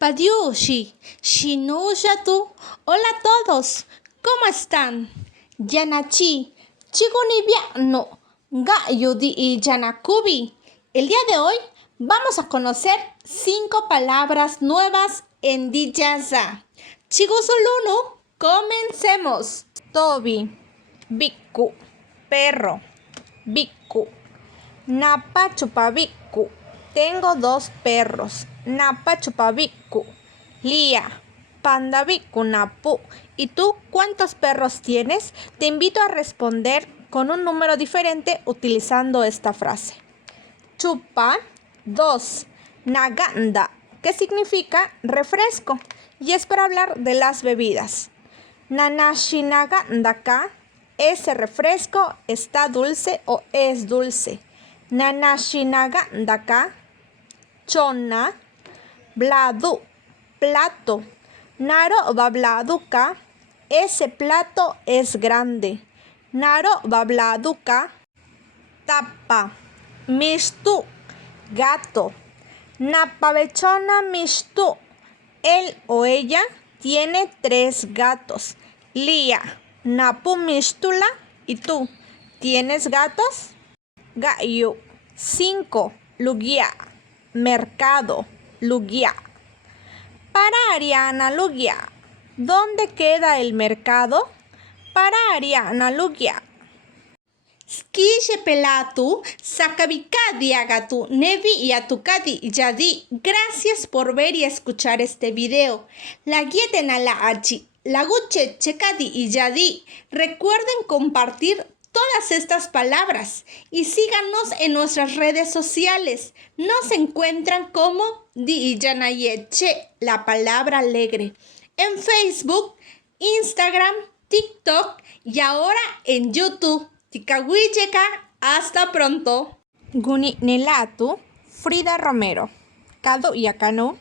Padiushi, Shinuyatu. Hola a todos, ¿cómo están? Yanachi, Chigunibiano, Gayudi y Yanakubi. El día de hoy vamos a conocer 5 palabras nuevas en Diyaza. Chigusulunu, comencemos. Tobi, Biku, perro, Biku. Napa chupabiku. Tengo 2 perros. Napa chupabiku. Lía, pandabiku napu. ¿Y tú cuántos perros tienes? Te invito a responder con un número diferente utilizando esta frase. Chupa, 2. Naganda, que significa refresco y es para hablar de las bebidas. Nanashinagandaka, ese refresco está dulce o es dulce. Nanashinagandaka. Chona, bladu, plato. Naro babladuka, ese plato es grande. Naro babladuka. Tapa, mishtu, gato. Napabechona mishtu, él o ella tiene 3 gatos. Lía, napu mishtula. ¿Y tú tienes gatos? Gayu, 5. Lugia, mercado, Lugia. Para Ariana Lugia, ¿dónde queda el mercado? Para Ariana Lugia. Skishe pelatu, sakabikadi agatu, nevi y atukadi yadi. Gracias por ver y escuchar este video. La guieten a la achi, la guche chekadi y yadi. Recuerden compartir todas estas palabras y síganos en nuestras redes sociales. Nos encuentran como Diyanayeche, la palabra alegre, en Facebook, Instagram, TikTok y ahora en YouTube. Tikawicheka, hasta pronto. Guni Nelatu, Frida Romero, Kado Yakano.